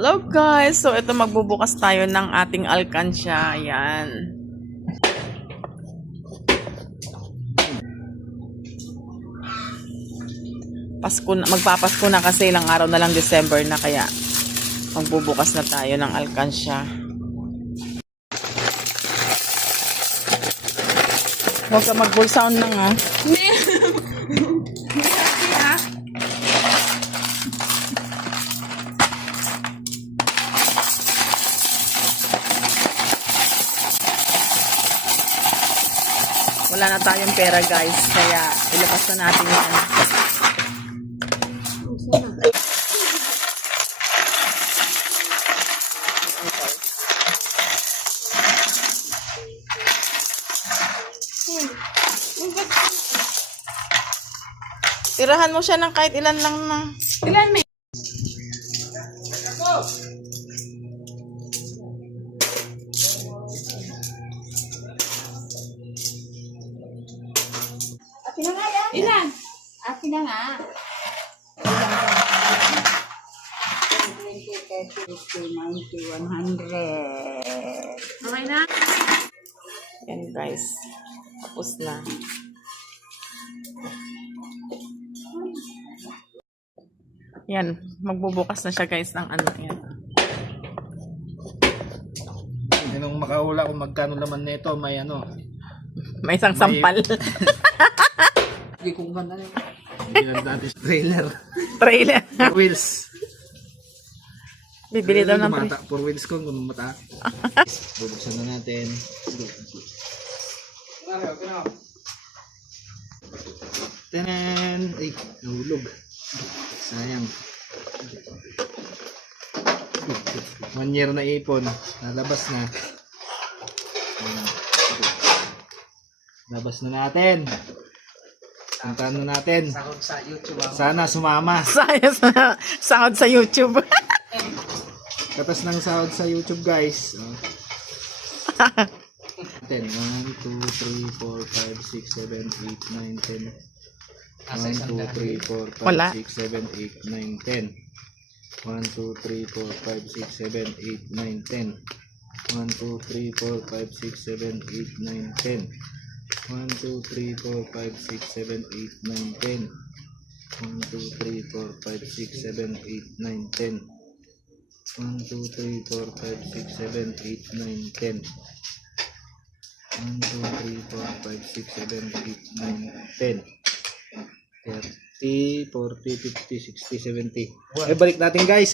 Hello guys! So ito magbubukas tayo ng ating alkansya. Ayan. Pasko na, magpapasko na kasi ilang araw na lang December na kaya magbubukas na tayo ng alkansya. Huwag ka mag-bull sound na nga. Wala na tayong pera guys, kaya ilabas na natin yan. Tirahan mo siya ng kahit ilan lang na. Ilan may? Akin na nga yan. Ilan? Akin na nga. 20, 30, 50, 90, 100. Okay na? Yan guys. Tapos na. Yan. Magbubukas na siya guys ng ano yan. Nung makahula kung magkano laman nito, may ano. May isang sampal. Hindi kong ganda na yun. Hindi lang dati sa trailer. Trailer. 4 wheels. Bibili daw ng mata. 4 wheels ko, kung mata. Bubuksan na natin. Tanan! Ay, nahulog. Sayang. 1 year na ipon. Nalabas na. Labas na natin. Puntahan na natin. Sahod sa YouTube. Sana sumama. Sahod sa YouTube. Katas ng sahod sa YouTube guys. 10, 1, 2, 3, 4, 5, 6, 7, 8, 9, 10. 1, 2, 3, 4, 5, Wala. 6, 7, 8, 9, 10. 1, 2, 3, 4, 5, 6, 7, 8, 9, 10. 1, 2, 3, 4, 5, 6, 7, 8, 9, 10. 1, 2, 3, 4, 5, 6, 7, 8, 9, 10. 1, 2, 3, 4, 5, 6, 7, 8, 9, 10. 1, 2, 3, 4, 5, 6, 7, 8, 9, 10. 1, 2, 3, 4, 5, 6, 7, 8, 9, 10. 30, 40, 50, 60, 70. Eh, balik natin guys.